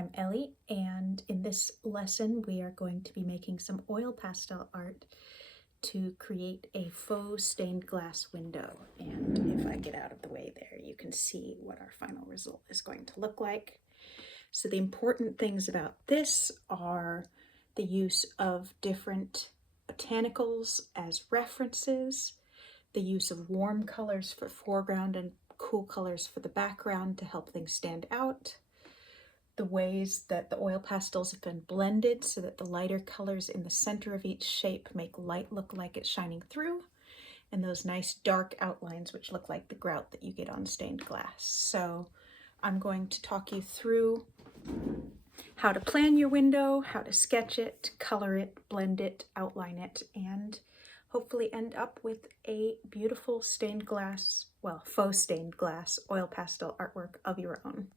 I'm Ellie, and in this lesson we are going to be making some oil pastel art to create a faux stained glass window. And if I get out of the way there, you can see what our final result is going to look like. So the important things about this are the use of different botanicals as references, the use of warm colors for foreground and cool colors for the background to help things stand out, the ways that the oil pastels have been blended so that the lighter colors in the center of each shape make light look like it's shining through, and those nice dark outlines which look like the grout that you get on stained glass. So I'm going to talk you through how to plan your window, how to sketch it, color it, blend it, outline it, and hopefully end up with a beautiful stained glass, well, faux stained glass oil pastel artwork of your own.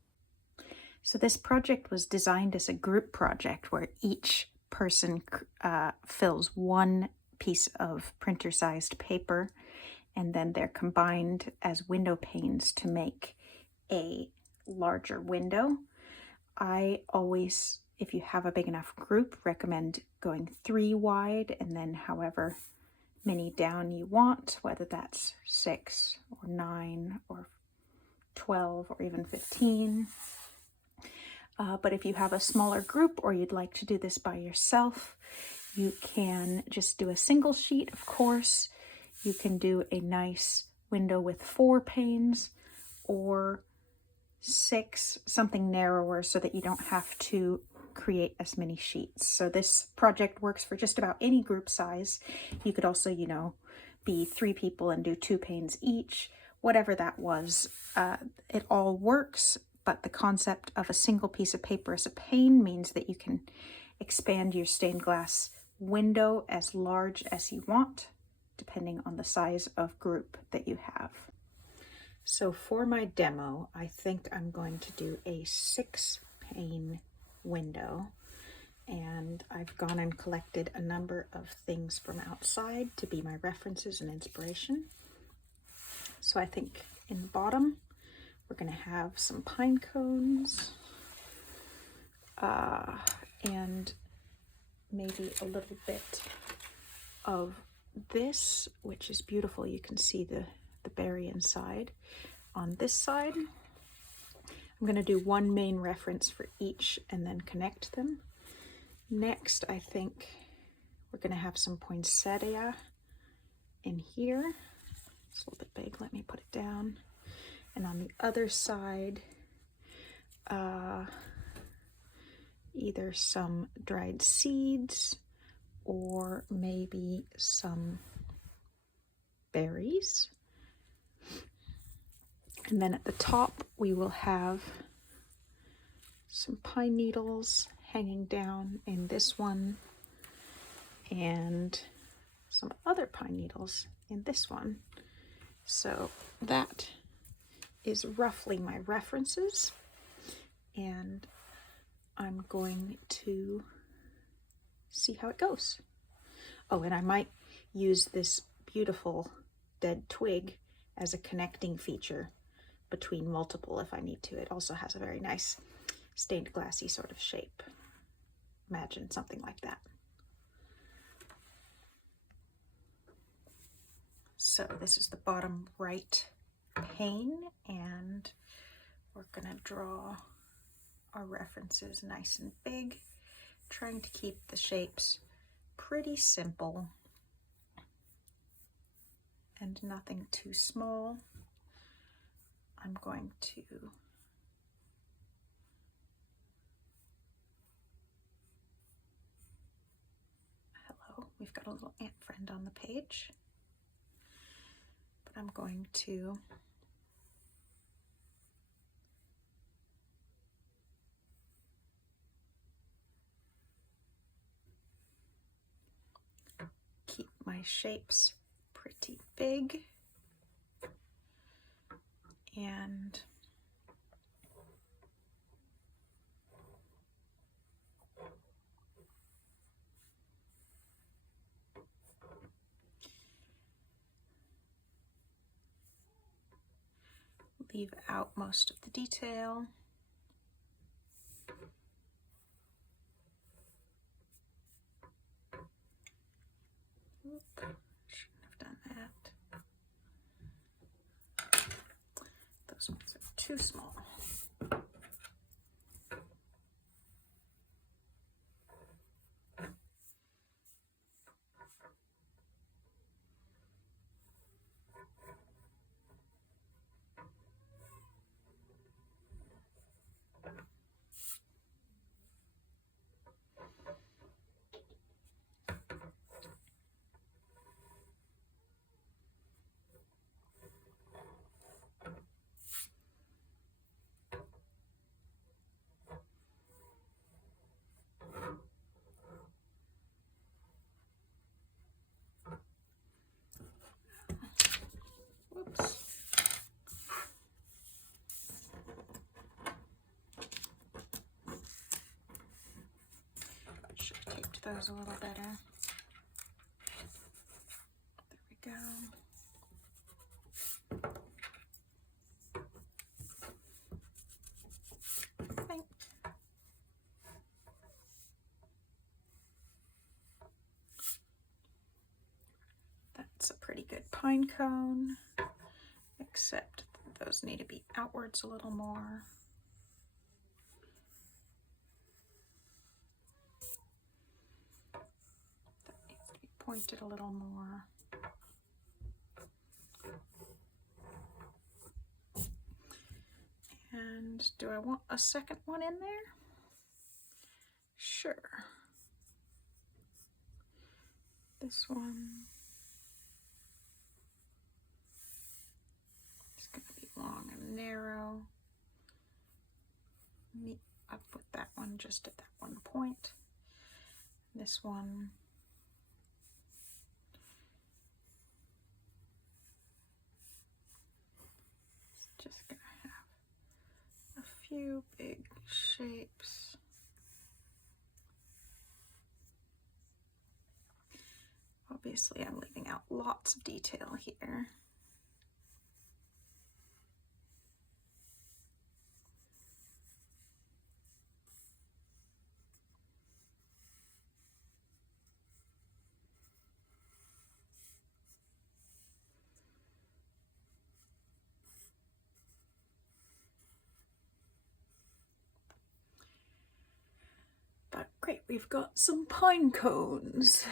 So this project was designed as a group project where each person fills one piece of printer-sized paper, and then they're combined as window panes to make a larger window. I always, if you have a big enough group, recommend going 3 wide and then however many down you want, whether that's 6 or 9 or 12 or even 15. But if you have a smaller group or you'd like to do this by yourself, you can just do a single sheet, of course. You can do a nice window with 4 panes or 6, something narrower so that you don't have to create as many sheets. So this project works for just about any group size. You could also, be 3 people and do 2 panes each, whatever that was. It all works. But the concept of a single piece of paper as a pane means that you can expand your stained glass window as large as you want, depending on the size of group that you have. So for my demo, I think I'm going to do a 6-pane window, and I've gone and collected a number of things from outside to be my references and inspiration. So I think in the bottom, we're going to have some pine cones and maybe a little bit of this, which is beautiful. You can see the berry inside. On this side, I'm going to do one main reference for each and then connect them. Next, I think we're going to have some poinsettia in here. It's a little bit big. Let me put it down. And on the other side, either some dried seeds or maybe some berries. And then at the top, we will have some pine needles hanging down in this one and some other pine needles in this one. So that is roughly my references, and I'm going to see how it goes. Oh, and I might use this beautiful dead twig as a connecting feature between multiple if I need to. It also has a very nice stained glassy sort of shape. Imagine something like that. So this is the bottom right pane, and we're going to draw our references nice and big, trying to keep the shapes pretty simple and nothing too small. I'm going to hello, we've got a little ant friend on the page. I'm going to keep my shapes pretty big and leave out most of the detail. shouldn't have done that. Those ones are too small. Whoops. Should have taped those a little better. There we go. Think. That's a pretty good pine cone, except those need to be outwards a little more. That needs to be pointed a little more. And do I want a second one in there? Sure. This one is going to be long and narrow. Meet up with that one just at that one point. This one is just going to have a few big shapes. Obviously, I'm leaving out lots of detail here. But great, we've got some pine cones.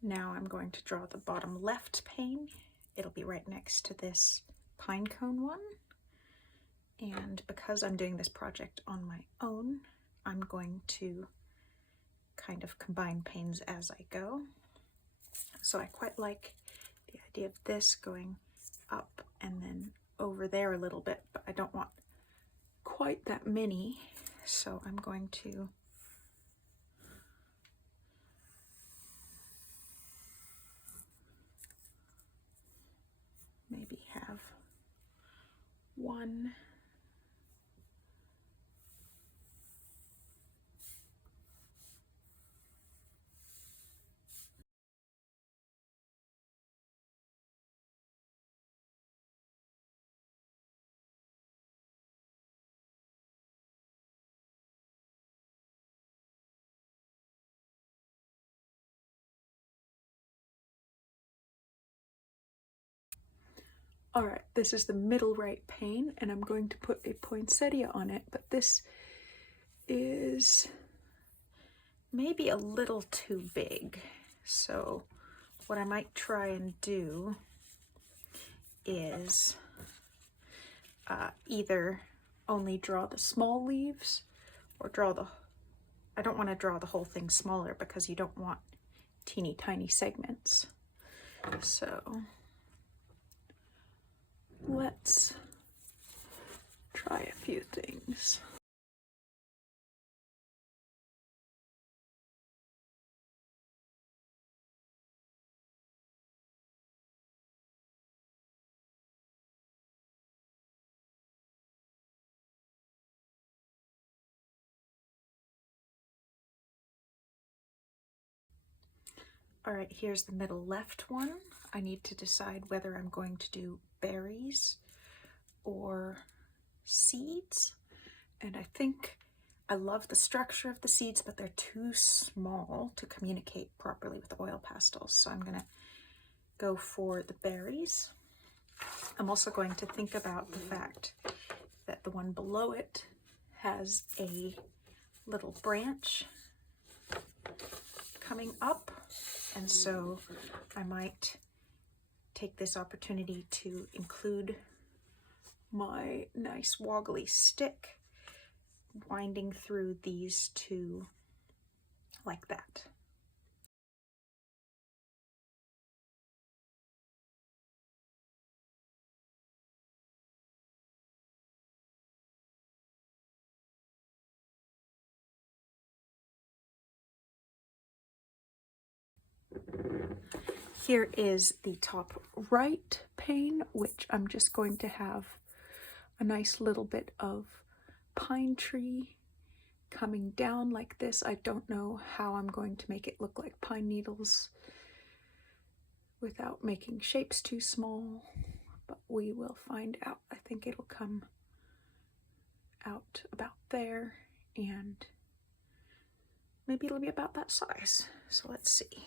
Now I'm going to draw the bottom left pane. It'll be right next to this pine cone one. And because I'm doing this project on my own, I'm going to kind of combine panes as I go. So I quite like the idea of this going up and then over there a little bit, but I don't want quite that many. So I'm going to maybe have one Alright, this is the middle right pane, and I'm going to put a poinsettia on it, but this is maybe a little too big. So what I might try and do is either only draw the small leaves or draw the... I don't want to draw the whole thing smaller because you don't want teeny tiny segments. So let's try a few things. All right, here's the middle left one. I need to decide whether I'm going to do berries or seeds. And I think I love the structure of the seeds, but they're too small to communicate properly with oil pastels. So I'm gonna go for the berries. I'm also going to think about the fact that the one below it has a little branch coming up, and so I might take this opportunity to include my nice woggly stick winding through these two like that. Here is the top right pane, which I'm just going to have a nice little bit of pine tree coming down like this. I don't know how I'm going to make it look like pine needles without making shapes too small, but we will find out. I think it'll come out about there, and maybe it'll be about that size. So let's see.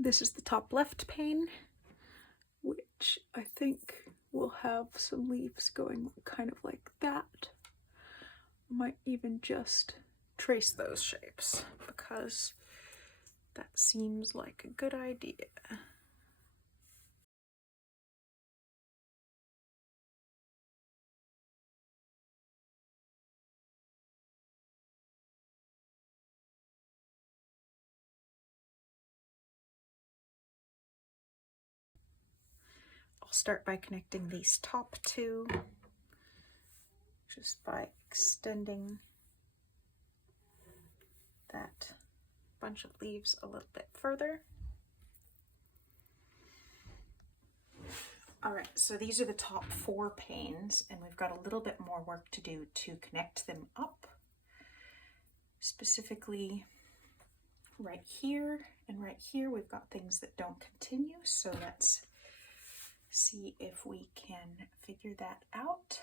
This is the top left pane, which I think will have some leaves going kind of like that. Might even just trace those shapes because that seems like a good idea. I'll start by connecting these top two just by extending that bunch of leaves a little bit further. All right, so these are the top 4 panes, and we've got a little bit more work to do to connect them up. Specifically, right here and right here, we've got things that don't continue, so let's see if we can figure that out.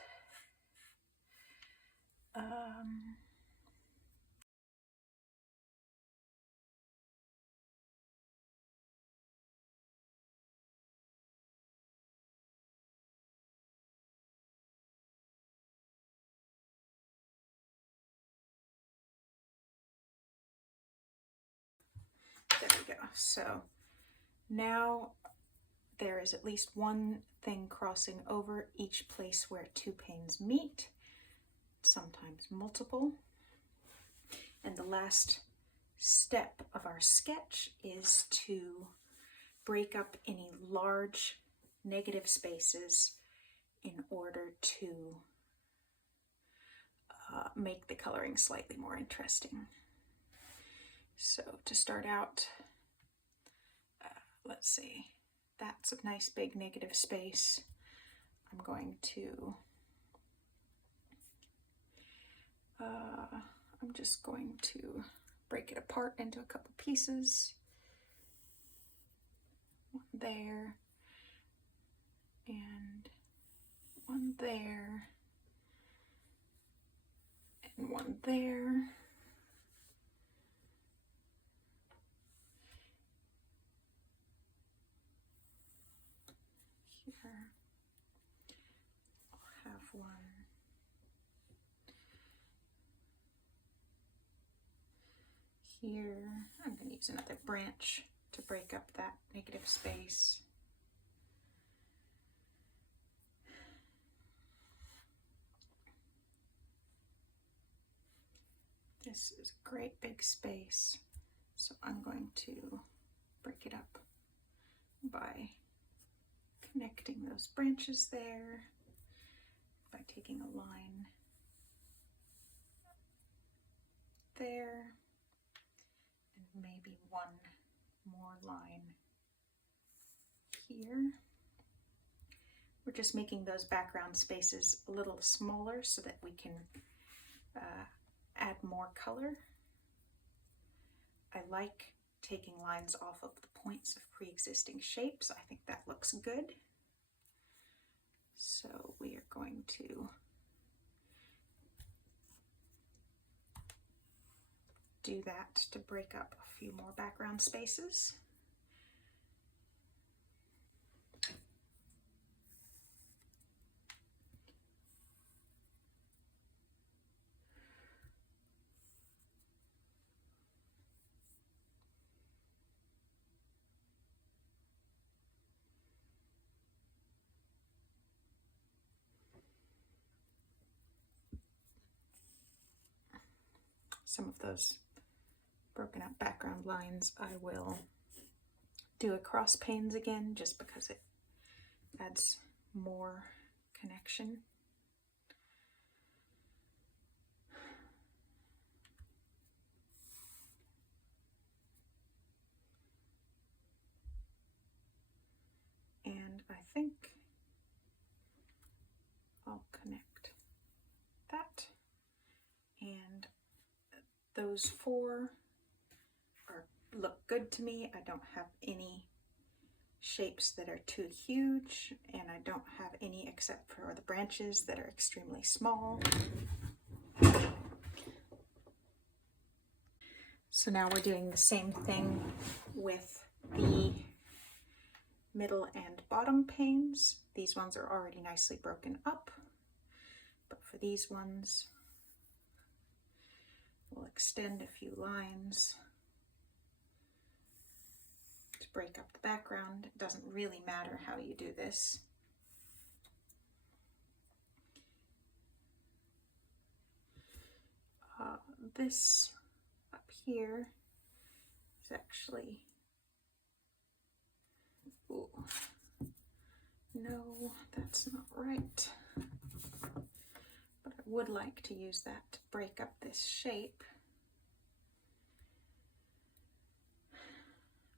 There we go. So now there is at least one thing crossing over each place where 2 panes meet, sometimes multiple. And the last step of our sketch is to break up any large negative spaces in order to make the coloring slightly more interesting. So to start out, let's see, that's a nice big negative space. I'm going to, I'm just going to break it apart into a couple pieces. One there, and one there, and one there. Here, I'll have one here. I'm going to use another branch to break up that negative space. This is a great big space, So I'm going to break it up by connecting those branches there, by taking a line there, and maybe one more line here. We're just making those background spaces a little smaller so that we can add more color. I like taking lines off of the points of pre-existing shapes. I think that looks good. So we are going to do that to break up a few more background spaces. Some of those broken up background lines I will do across panes again, just because it adds more connection. And I think I'll connect that, and those four look good to me. I don't have any shapes that are too huge, and I don't have any except for the branches that are extremely small. So now we're doing the same thing with the middle and bottom panes. These ones are already nicely broken up, but for these ones, we'll extend a few lines to break up the background. It doesn't really matter how you do this. This up here is actually, ooh, no, that's not right. But I would like to use that to break up this shape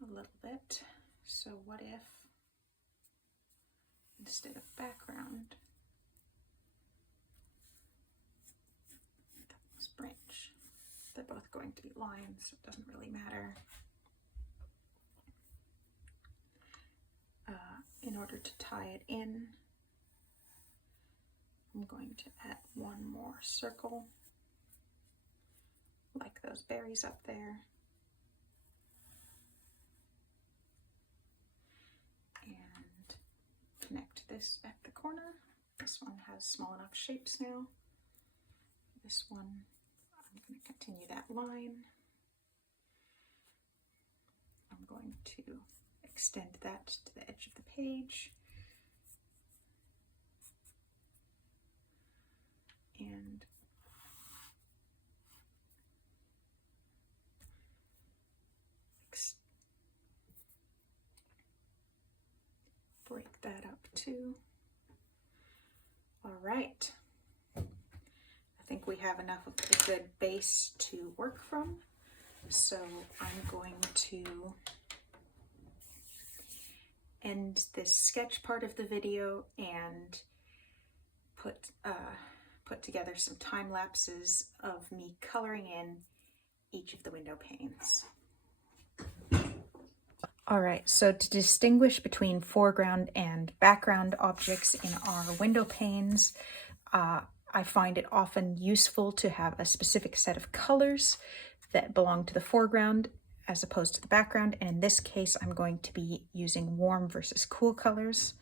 a little bit. So what if, instead of background, that was branch? They're both going to be lines, so it doesn't really matter. In order to tie it in, I'm going to add one more circle, like those berries up there. And connect this at the corner. This one has small enough shapes now. This one, I'm going to continue that line. I'm going to extend that to the edge of the page. And break that up too. All right. I think we have enough of a good base to work from. So I'm going to end this sketch part of the video and put together some time lapses of me coloring in each of the window panes. All right, so to distinguish between foreground and background objects in our window panes, I find it often useful to have a specific set of colors that belong to the foreground as opposed to the background. And in this case, I'm going to be using warm versus cool colors.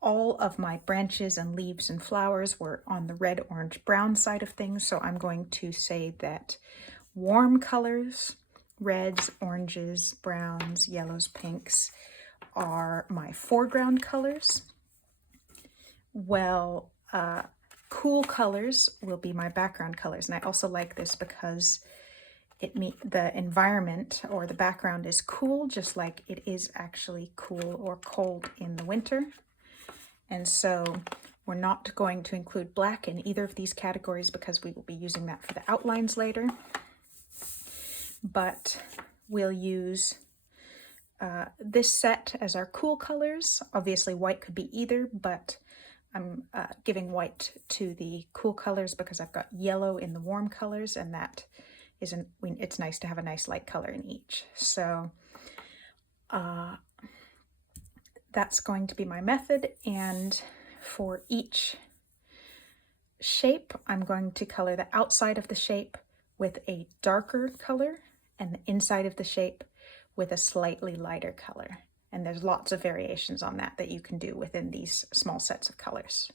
All of my branches and leaves and flowers were on the red, orange, brown side of things. So I'm going to say that warm colors, reds, oranges, browns, yellows, pinks, are my foreground colors. Well, cool colors will be my background colors. And I also like this because the environment or the background is cool, just like it is actually cool or cold in the winter. And so we're not going to include black in either of these categories because we will be using that for the outlines later. But we'll use this set as our cool colors. Obviously white could be either, but I'm giving white to the cool colors because I've got yellow in the warm colors, and that isn't, it's nice to have a nice light color in each. So that's going to be my method, and for each shape I'm going to color the outside of the shape with a darker color and the inside of the shape with a slightly lighter color. And there's lots of variations on that you can do within these small sets of colors.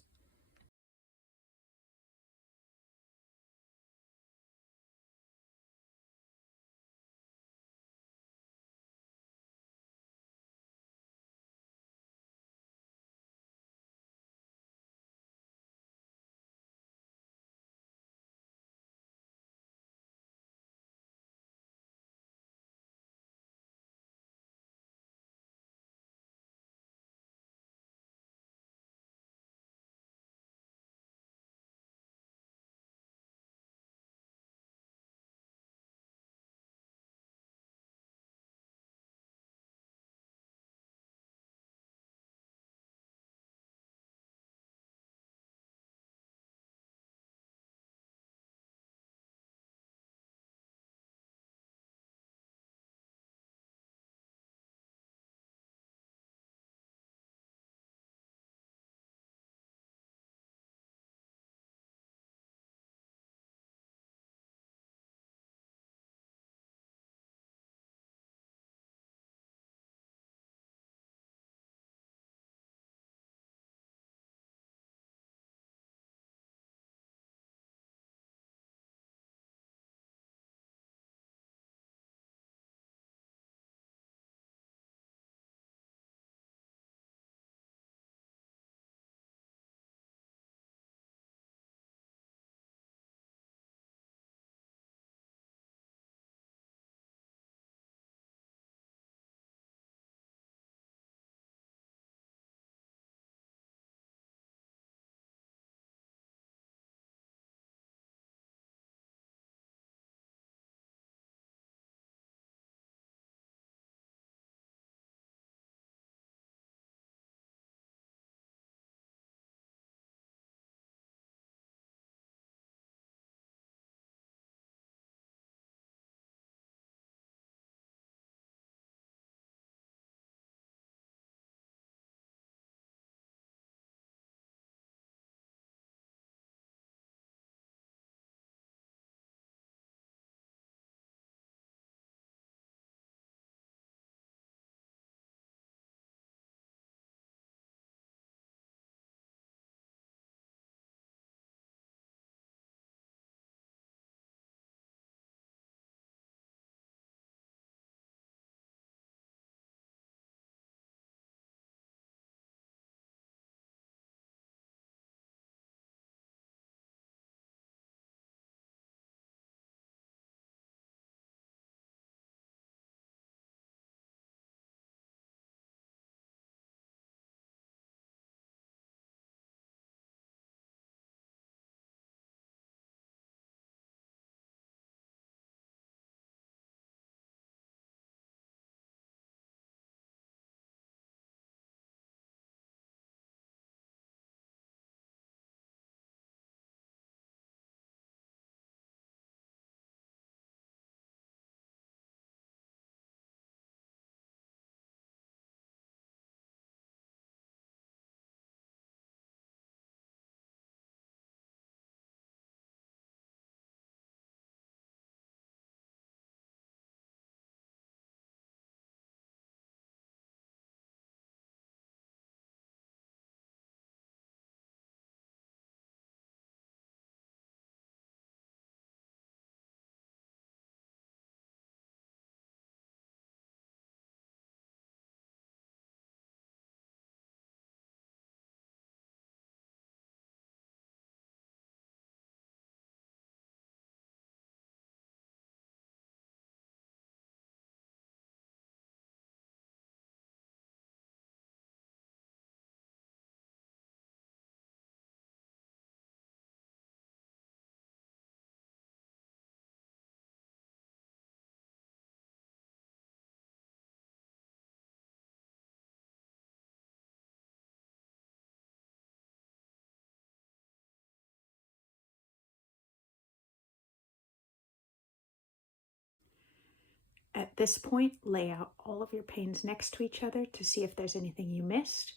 At this point, lay out all of your paints next to each other to see if there's anything you missed.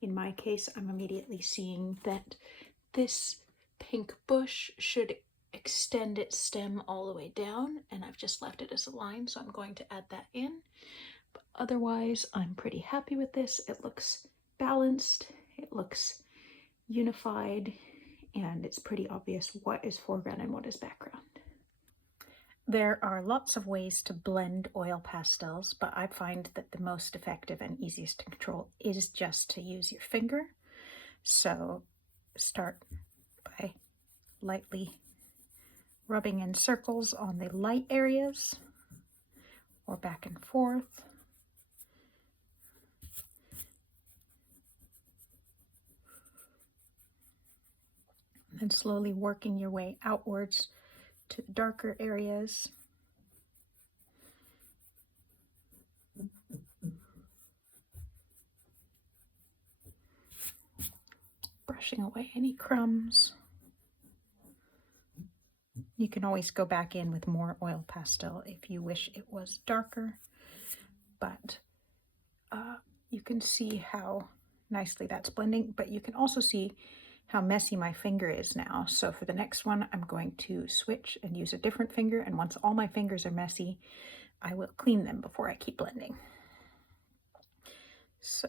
In my case, I'm immediately seeing that this pink bush should extend its stem all the way down, and I've just left it as a line, so I'm going to add that in. But otherwise, I'm pretty happy with this. It looks balanced, it looks unified, and it's pretty obvious what is foreground and what is background. There are lots of ways to blend oil pastels, but I find that the most effective and easiest to control is just to use your finger. So start by lightly rubbing in circles on the light areas, or back and forth. And slowly working your way outwards to the darker areas. Brushing away any crumbs. You can always go back in with more oil pastel if you wish it was darker, but you can see how nicely that's blending, but you can also see how messy my finger is now. So for the next one, I'm going to switch and use a different finger, and once all my fingers are messy, I will clean them before I keep blending. So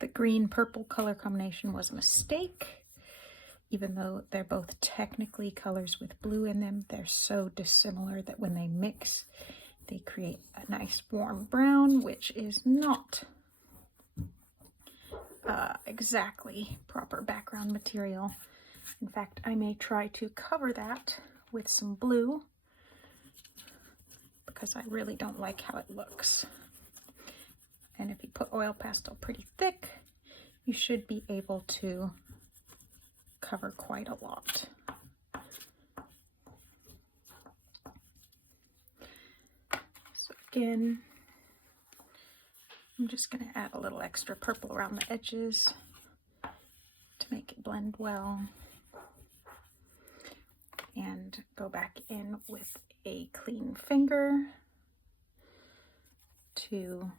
the green-purple color combination was a mistake. Even though they're both technically colors with blue in them, they're so dissimilar that when they mix, they create a nice warm brown, which is not exactly proper background material. In fact, I may try to cover that with some blue because I really don't like how it looks. And if you put oil pastel pretty thick, you should be able to cover quite a lot. So again, I'm just going to add a little extra purple around the edges to make it blend well. And go back in with a clean finger to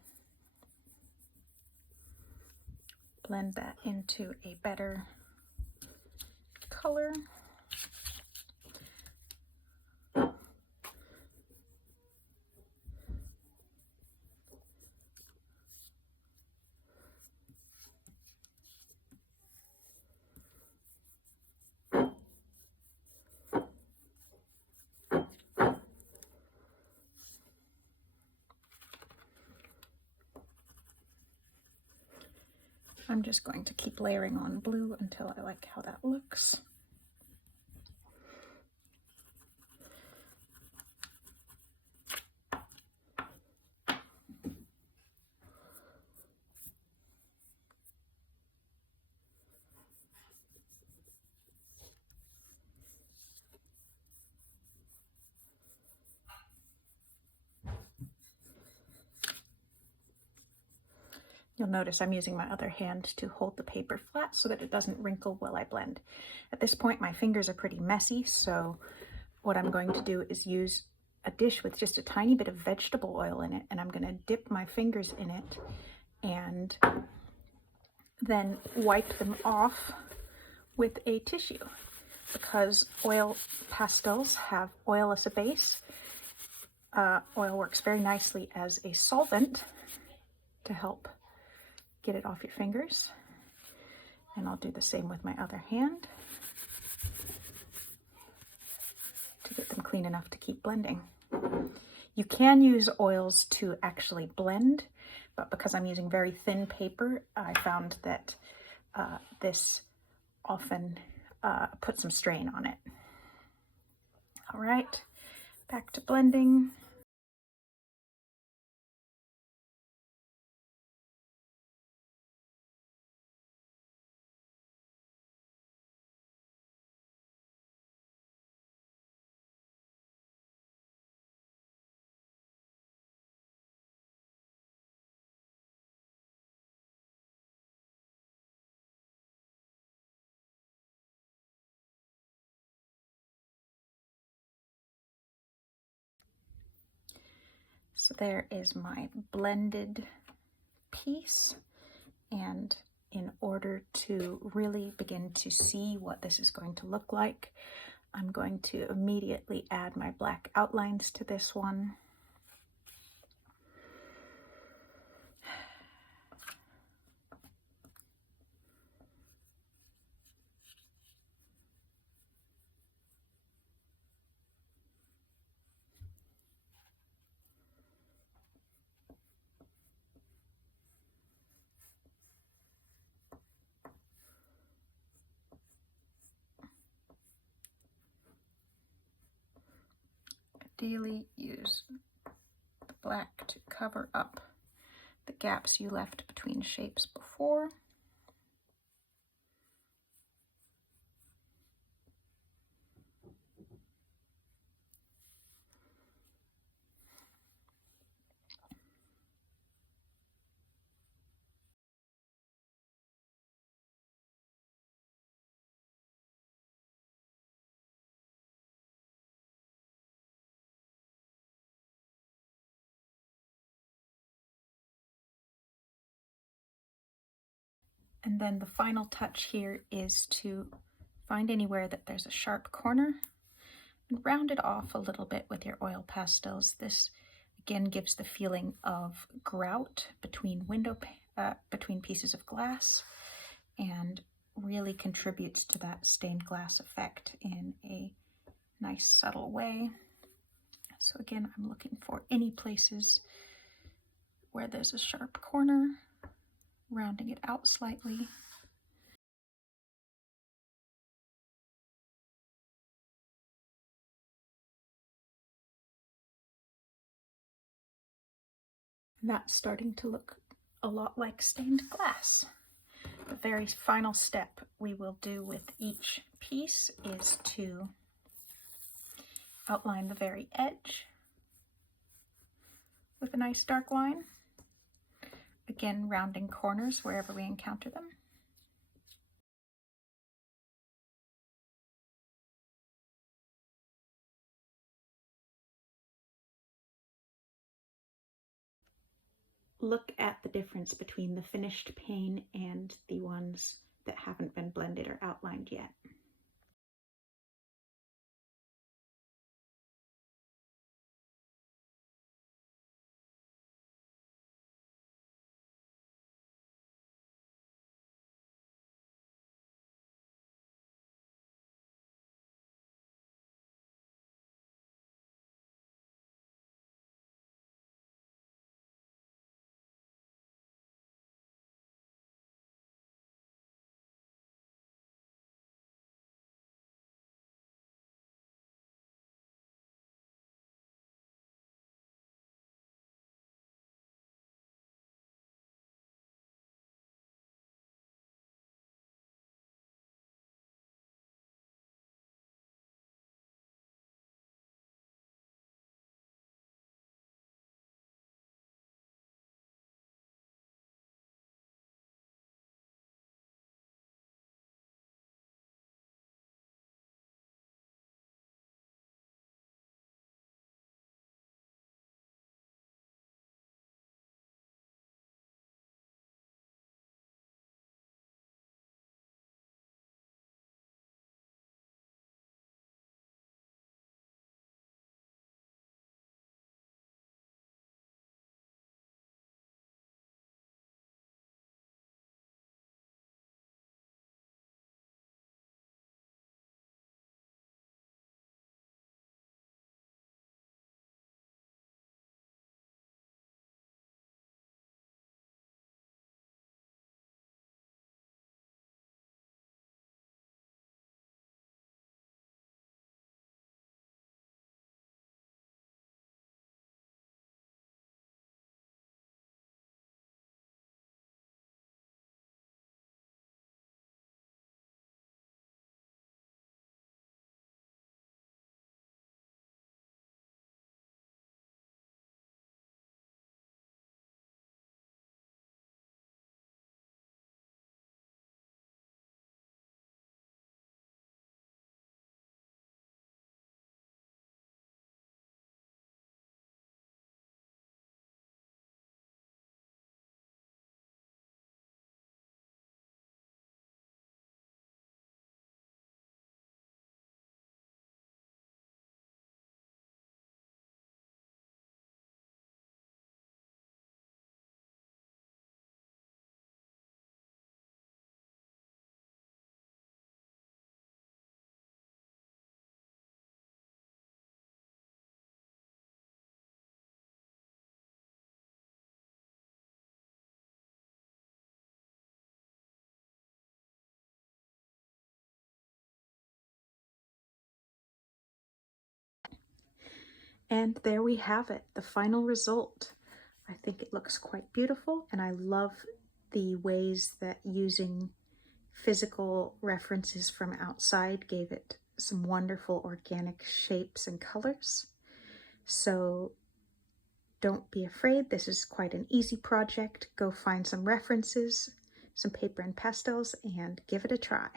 blend that into a better color. I'm just going to keep layering on blue until I like how that looks. You'll notice I'm using my other hand to hold the paper flat so that it doesn't wrinkle while I blend. At this point, my fingers are pretty messy, so what I'm going to do is use a dish with just a tiny bit of vegetable oil in it, and I'm going to dip my fingers in it and then wipe them off with a tissue. Because oil pastels have oil as a base, oil works very nicely as a solvent to help get it off your fingers. And I'll do the same with my other hand to get them clean enough to keep blending. You can use oils to actually blend, but because I'm using very thin paper, I found that this often puts some strain on it. All right, back to blending. So there is my blended piece, and in order to really begin to see what this is going to look like, I'm going to immediately add my black outlines to this one. Ideally, use the black to cover up the gaps you left between shapes before. And then the final touch here is to find anywhere that there's a sharp corner and round it off a little bit with your oil pastels. This again gives the feeling of grout between between pieces of glass, and really contributes to that stained glass effect in a nice subtle way. So again, I'm looking for any places where there's a sharp corner, rounding it out slightly. That's starting to look a lot like stained glass. The very final step we will do with each piece is to outline the very edge with a nice dark line. Again, rounding corners wherever we encounter them. Look at the difference between the finished pane and the ones that haven't been blended or outlined yet. And there we have it, the final result. I think it looks quite beautiful, and I love the ways that using physical references from outside gave it some wonderful organic shapes and colors. So don't be afraid, this is quite an easy project. Go find some references, some paper and pastels, and give it a try.